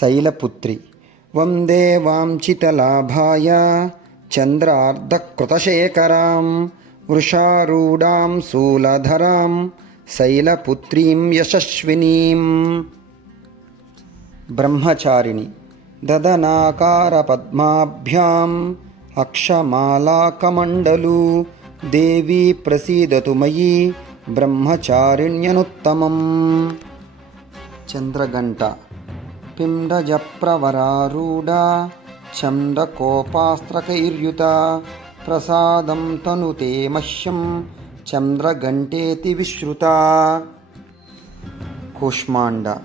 శైలపుత్రి. వందే వాంఛితలాభాయ చంద్రార్ధకృతశేఖరాం వృషారూఢాం శూలధరాం శైలపుత్రీం యశస్వినీం. బ్రహ్మచారిణి. దదనాకార పద్మాభ్యాం అక్షమాలాకమండలు దేవీ ప్రసీదతు మయి బ్రహ్మచారిణ్యనుత్తమం. చంద్రగంట. పిండజప్రవరారూఢ చంద్రకోపాస్త్రకైర్యుత ప్రసాదం తనుతే మహ్యం చంద్రగంటేతి విశ్రుత. కూష్మాండ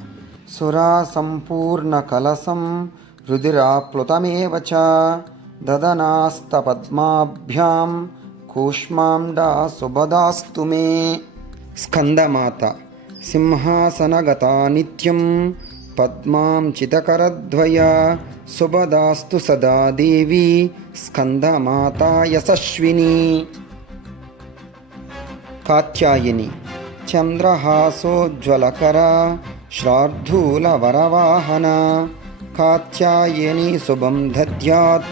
సురాసంపూర్ణకలసం రుదిరాప్లుతమేవ చ దదనాస్తపద్మాభ్యాం కూష్మాండా సుభదాస్తు మే. స్కందమాత సింహాసనగతా నిత్యం పద్మాం చితకరద్వయ సుభదాస్తు సదా దేవి స్కందమాత యశస్విని కాత్యాయిని చంద్రహాసోజ్వలకర శ్రాద్ధూలవరవాహన కాత్యాయని శుభం దద్యాత్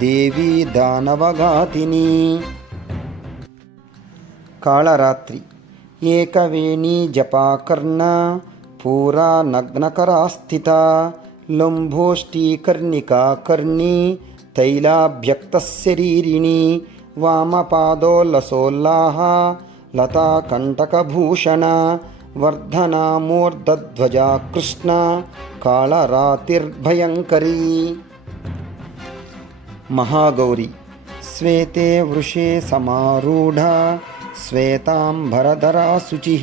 దేవీ దానవగాతిని కాళరాత్రి ఏకవేణీ జపాకర్ణ పూరా నగ్నకరా స్థిత లంభోష్టీకర్ణికా కర్ణి తైలాభ్యక్తశరీరిణి వామపాదోల్లసోల్లాహ లతాకంటకభూషణ వర్ధనామూర్ధధ్వజా కృష్ణ కాళరాతిర్భయంకరీ మహాగౌరి శ్వేతే వృషే సమారూఢ శ్వేతాంబరధరా శుచి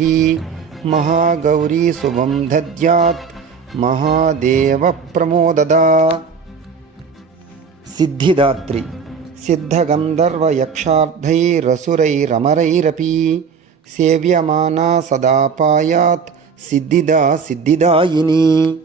మహాగౌరీ శుభం దద్యాత్ మహాదేవ ప్రమోదదా సిద్ధిదాత్రి సిద్ధగంధర్వయక్షార్థైరసురైరమరైరపి సేవ్యమానా సదా పాయాత్ సిద్ధిదా సిద్ధిదాయిని.